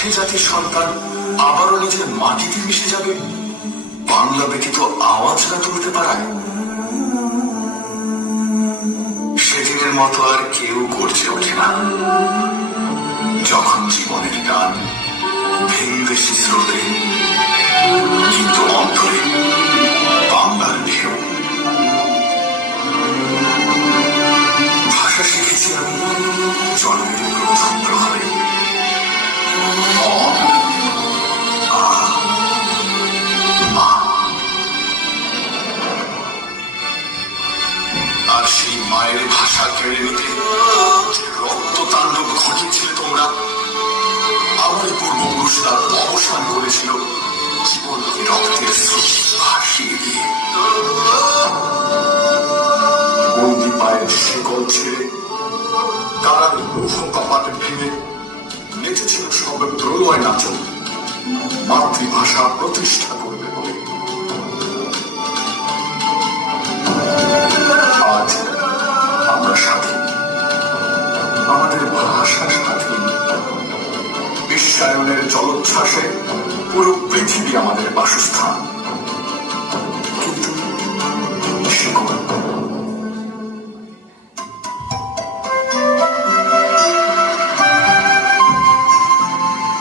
সে জাতির সন্তান আবারও নিজের মাটিতে মিশে যাবে বাংলা ব্যতীত আওয়াজ না তুলতে পারায়? সেদিনের মতো আর কেউ গর্জে ওঠে না যখন জীবনের গান ভিনদেশি স্রোতে, কিন্তু অন্তরে বাংলার ঢেউ। ভাষা শিখেছি আমি জন্মের প্রথম প্রহরে। আর সেই মায়ের ভাষা কেড়ে নিতে যে রক্ত তাণ্ডব ঘটিয়েছিলে তোমরা, আমার পূর্বপুরুষরা অবসান করেছিল জীবনকে রক্তের স্রোত ভাসিয়ে দিয়ে। বন্দি পায়ের শিকল ছেড়ে কারার লৌহ কপাট ভেঙে নেচেছিল সব প্রলয় নাচন মাতৃভাষা প্রতিষ্ঠা করবে বলে। আজ আমরা স্বাধীন, আমাদের ভাষা স্বাধীন। বিশ্বায়নের জলোচ্ছ্বাসে পুরো পৃথিবী আমাদের বাসস্থান।